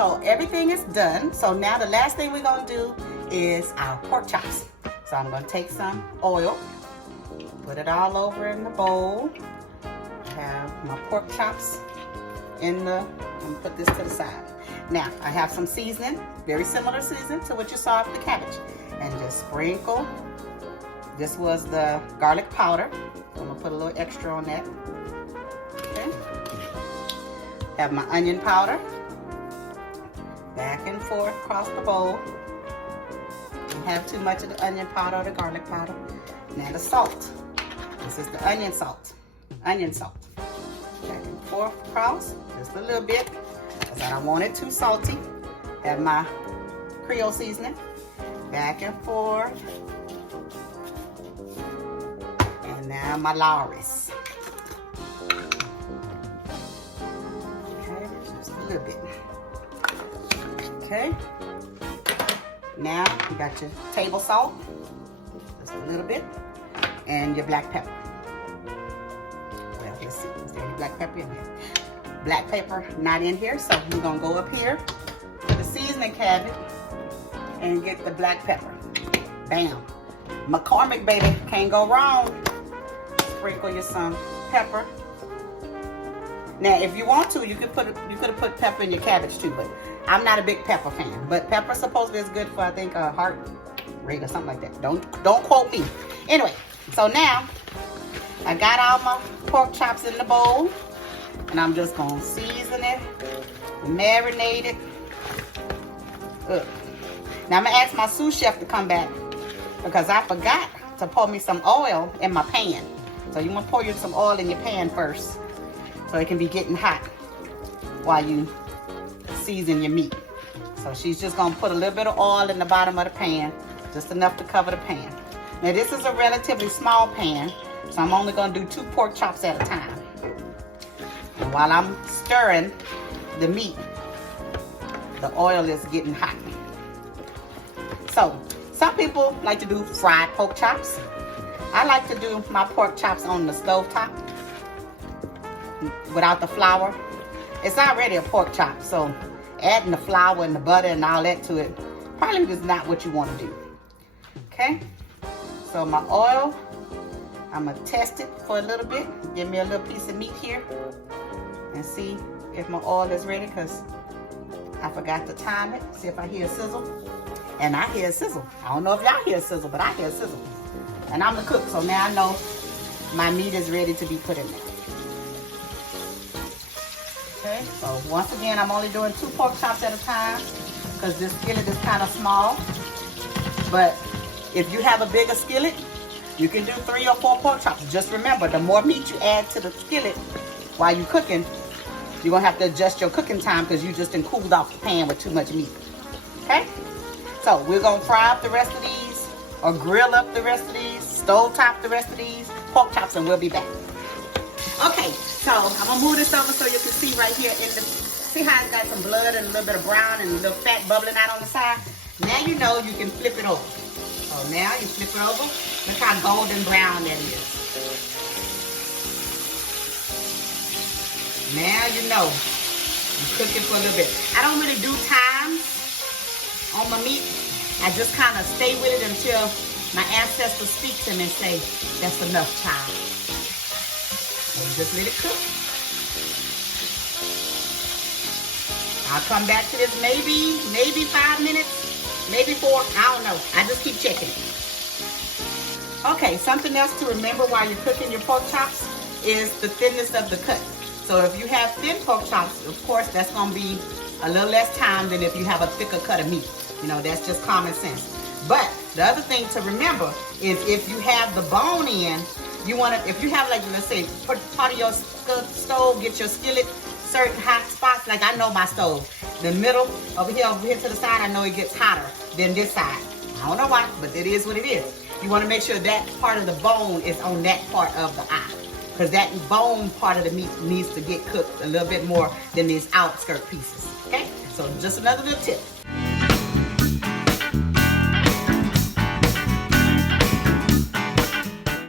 So everything is done. So now the last thing we're gonna do is our pork chops. So I'm gonna take some oil, put it all over in the bowl. Have my pork chops in the, I'm gonna put this to the side. Now I have some seasoning, very similar seasoning to what you saw with the cabbage. And just sprinkle. This was the garlic powder. I'm gonna put a little extra on that. Okay. Have my onion powder. Back and forth across the bowl. Don't have too much of the onion powder or the garlic powder. Now the salt. This is the onion salt. Onion salt. Back and forth across, just a little bit, because I don't want it too salty. Have my Creole seasoning. Back and forth. And now my Lawry's. Okay, just a little bit. Okay. Now you got your table salt, just a little bit, and your black pepper. Well, let's see, is there any black pepper in here? Black pepper not in here, so we're gonna go up here to the seasoning cabinet and get the black pepper. Bam. McCormick, baby, can't go wrong. Sprinkle you some pepper. Now, if you want to, you could have put pepper in your cabbage too, but I'm not a big pepper fan. But pepper supposedly is good for, I think, a heart rate or something like that. Don't quote me. Anyway, so now I got all my pork chops in the bowl, and I'm just gonna season it, marinate it. Ugh. Now I'm gonna ask my sous chef to come back because I forgot to pour me some oil in my pan. So you want to pour you some oil in your pan first, so it can be getting hot while you season your meat. So she's just gonna put a little bit of oil in the bottom of the pan, just enough to cover the pan. Now this is a relatively small pan, so I'm only gonna do 2 pork chops at a time. And while I'm stirring the meat, the oil is getting hot. So some people like to do fried pork chops. I like to do my pork chops on the stove top without the flour. It's already a pork chop, so adding the flour and the butter and all that to it probably is not what you want to do. Okay, so my oil, I'm gonna test it for a little bit. Give me a little piece of meat here and see if my oil is ready, because I forgot to time it. See if I hear a sizzle. And I hear a sizzle. I don't know if y'all hear a sizzle, but I hear a sizzle. And I'm the cook, so now I know my meat is ready to be put in there. Okay, so once again, I'm only doing 2 pork chops at a time because this skillet is kind of small. But if you have a bigger skillet, you can do 3 or 4 pork chops. Just remember, the more meat you add to the skillet while you're cooking, you're gonna have to adjust your cooking time because you just cooled off the pan with too much meat. Okay? So we're gonna fry up the rest of these, or grill up the rest of these, stove top the rest of these pork chops, and we'll be back. Okay, so I'm gonna move this over so you can see right here in the, see how it's got some blood and a little bit of brown and a little fat bubbling out on the side? Now you know you can flip it over. So now you flip it over. Look how golden brown that is. Now you know you cook it for a little bit. I don't really do time on my meat. I just kind of stay with it until my ancestors speak to me and say, that's enough, child. So just let it cook. I'll come back to this maybe 5 minutes, maybe 4, I don't know. I just keep checking it. Okay, something else to remember while you're cooking your pork chops is the thinness of the cut. So if you have thin pork chops, of course, that's gonna be a little less time than if you have a thicker cut of meat. You know, that's just common sense. But the other thing to remember is if you have the bone in, you want to, if you have, like, let's say, part of your stove, get your skillet certain hot spots. Like I know my stove, the middle over here to the side, I know it gets hotter than this side. I don't know why, but it is what it is. You want to make sure that part of the bone is on that part of the eye, because that bone part of the meat needs to get cooked a little bit more than these outskirt pieces. Okay, so just another little tip.